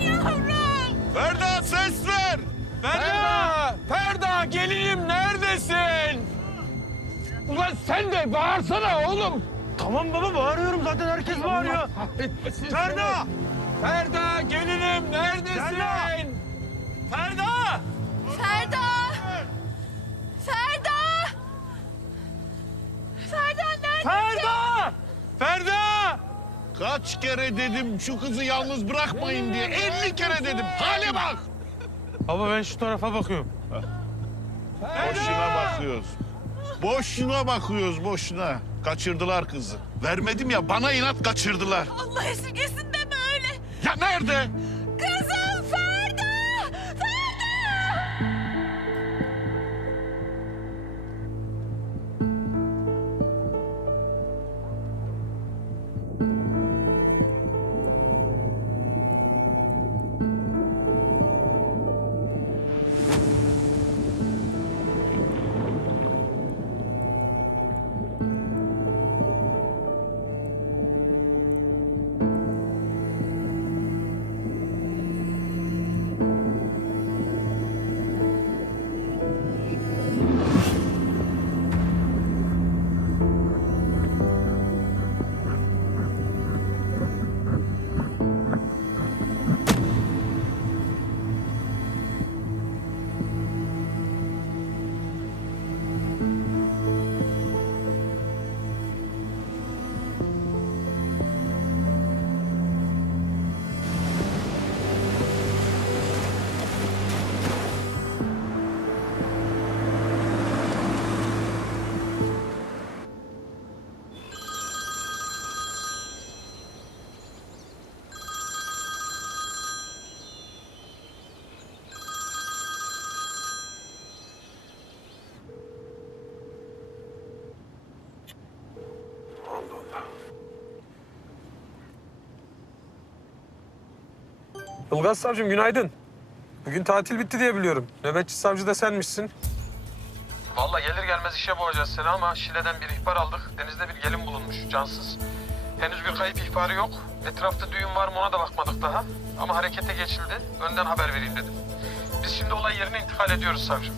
Yavrum. Ferda ses ver. Ferda! Ferda gelinim neredesin? Ulan sen de bağırsana oğlum. Tamam baba bağırıyorum zaten herkes bağırıyor. Ferda! Ferda gelinim neredesin? Kaç kere dedim şu kızı yalnız bırakmayın diye. 50 kere dedim. Hale bak. Baba ben şu tarafa bakıyorum. Boşuna bakıyoruz. Boşuna bakıyoruz boşuna. Kaçırdılar kızı. Vermedim ya bana inat kaçırdılar. Allah esirgesin deme öyle. Ya nerede? Ilgaz savcım günaydın. Bugün tatil bitti diye biliyorum. Nöbetçi savcı da senmişsin. Vallahi gelir gelmez işe boğacağız seni ama Şile'den bir ihbar aldık. Denizde bir gelin bulunmuş, cansız. Henüz bir kayıp ihbarı yok. Etrafta düğün var mı ona da bakmadık daha. Ama harekete geçildi. Önden haber vereyim dedim. Biz şimdi olay yerine intikal ediyoruz savcım.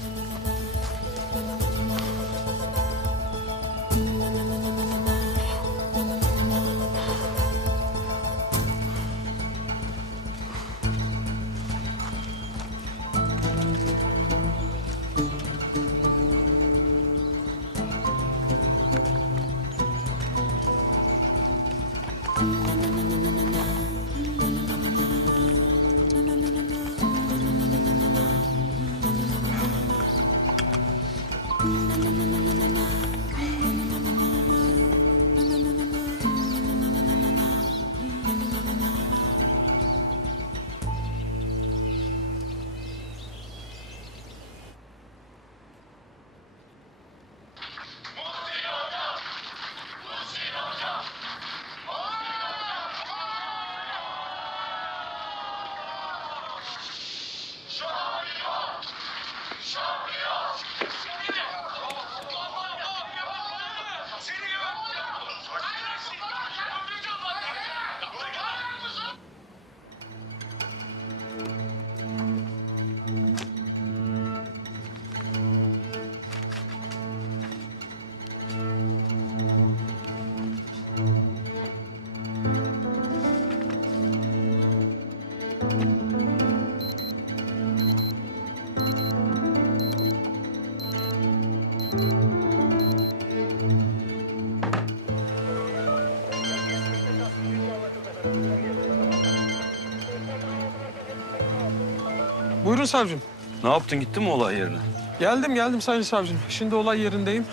Buyurun savcım. Ne yaptın gittin mi olay yerine? Geldim geldim sayın savcım. Şimdi olay yerindeyim.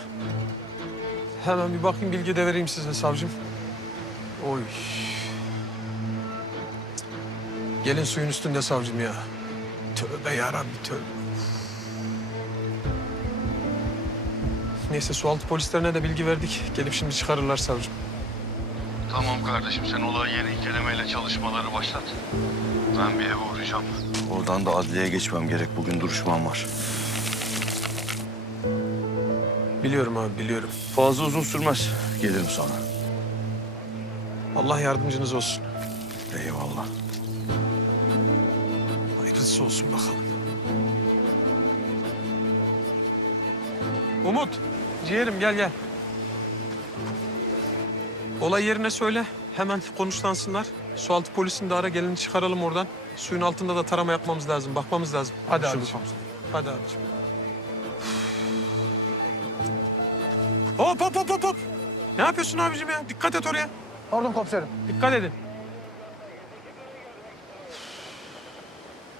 Hemen bir bakayım bilgi de vereyim size savcım. Oy. Gelin suyun üstünde savcım ya. Tövbe yarabbi tövbe. Neyse sualtı polislerine de bilgi verdik. Gelip şimdi çıkarırlar savcım. Tamam kardeşim sen olay yeri incelemeyle çalışmaları başlat. Ben bir eve uğrayacağım. Oradan da adliyeye geçmem gerek. Bugün duruşmam var. Biliyorum abi biliyorum. Fazla uzun sürmez. Gelirim sonra. Allah yardımcınız olsun. Eyvallah. Hayırlısı olsun bakalım. Umut, ciğerim gel gel. Olay yerine söyle. Hemen konuşlansınlar. Sualtı polisini de ara gelin çıkaralım oradan. Suyun altında da tarama yapmamız lazım. Bakmamız lazım. Hadi abiciğim. Hadi abiciğim. Hop hop hop hop hop. Ne yapıyorsun abicim ya? Dikkat et oraya. Pardon komiserim. Dikkat edin.